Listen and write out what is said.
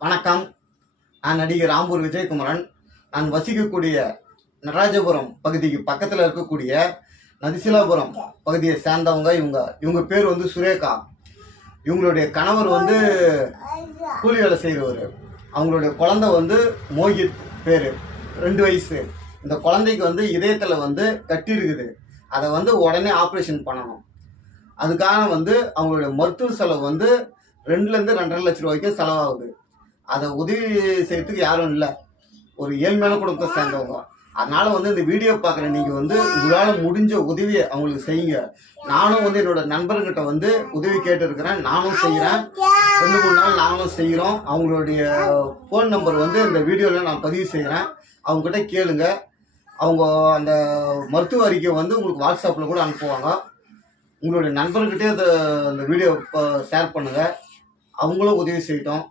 வணக்கம். நான் நடிகர் ஆம்பூர் விஜயகுமரன். நான் வசிக்கக்கூடிய நடராஜபுரம் பகுதிக்கு பக்கத்தில் இருக்கக்கூடிய நதிசிலாபுரம் பகுதியை சேர்ந்தவங்க. இவங்க பேர் வந்து சுரேகா. இவங்களுடைய கணவர் வந்து கூலி வேலை செய்கிறவர். அவங்களுடைய குழந்தை வந்து மோகித் பேர், 2 வயசு. இந்த குழந்தைக்கு வந்து இதயத்தில் வந்து கட்டி இருக்குது. அதை வந்து உடனே ஆப்ரேஷன் பண்ணணும். அதுக்காக வந்து அவங்களுடைய மருத்துவ செலவு வந்து 2லேருந்து 2.5 லட்சம் ரூபாய்க்கும் செலவாகுது. அதை உதவி செய்யறதுக்கு யாரும் இல்லை, ஒரு ஏழ்மையான குடும்பத்தை சேர்ந்தவங்க. அதனால வந்து இந்த வீடியோ பார்க்குற நீங்கள் வந்து உங்களால் முடிஞ்ச உதவியை அவங்களுக்கு செய்யுங்க. நானும் வந்து என்னோட நண்பர்கிட்ட வந்து உதவி கேட்டுருக்கிறேன், நானும் செய்கிறேன். 2-3 நாள் நாங்களும் செய்கிறோம். அவங்களுடைய ஃபோன் நம்பர் வந்து இந்த வீடியோவில் நான் பதிவு செய்கிறேன். அவங்ககிட்ட கேளுங்க. அவங்க அந்த மருத்துவ அறிக்கை வந்து உங்களுக்கு வாட்ஸ்அப்பில் கூட அனுப்புவாங்க. உங்களுடைய நண்பர்கிட்டே அந்த வீடியோ ஷேர் பண்ணுங்கள். அவங்களும் உதவி செய்யட்டும்.